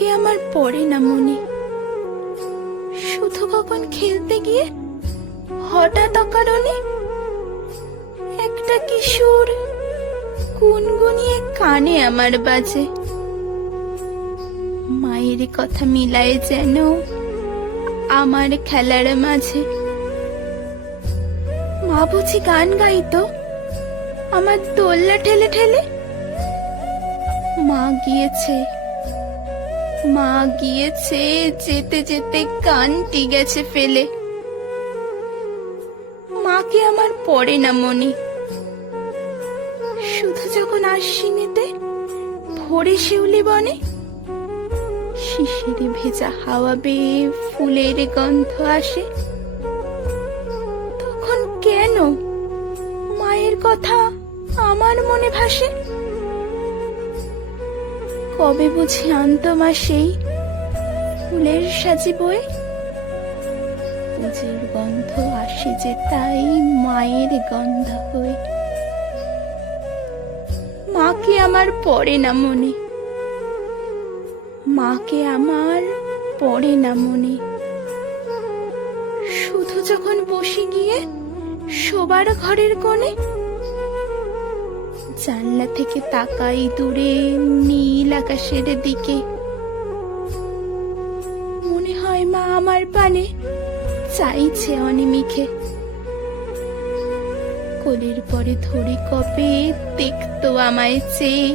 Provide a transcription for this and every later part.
মাকে আমার পড়ে না মনে। শুধু কখন খেলতে গিয়ে হঠাৎ অকারণে একটা কিশোর গুনগুনিয়ে কানে আমার বাজে। মায়ের কথা মিলায় যেন আমার খেলার মাঝে। মা বুঝি গান গাইতো আমার দোল্লা ঠেলে ঠেলে। মা গিয়েছে, মা গিয়েছে, যেতে যেতে গানটি গেছে ফেলে। মাকে আমার পড়ে না মনে। শুধু যখন আশ্বিনেতে ভোরে শিউলি বনে শিশিরে ভেজা হাওয়া বেয়ে ফুলের গন্ধ আসে, তখন কেন মায়ের কথা আমার মনে ভাসে। কবে বুঝি আনতো মা সেই ফুলের সাজি বয়ে। পুজোর গন্ধ আসে যে তাই মায়ের গন্ধ হয়ে। মাকে আমার পড়ে না মনে, মাকে আমার পড়ে না মনে। শুধু যখন বসে গিয়ে শোবার ঘরের কোণে জানলা থেকে তাকাই দূরে নীল আকাশের দিকে। মনে হয় মা আমার পানে চাইছে অনিমিখে। কোলের পরে ধরে কবে দেখতো আমায় চেয়ে,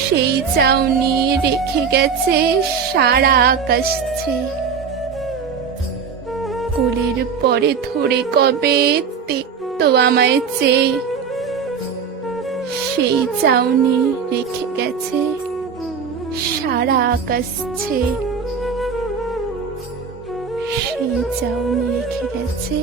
সেই চাউনি রেখে গেছে সারা আকাশ ছেয়ে। কোলের পরে ধরে কবে দেখতো আমায় চেয়ে, সেই চাউনি রেখে গেছে সারা আকাশ ছেয়ে। সেই চাউনি রেখে গেছে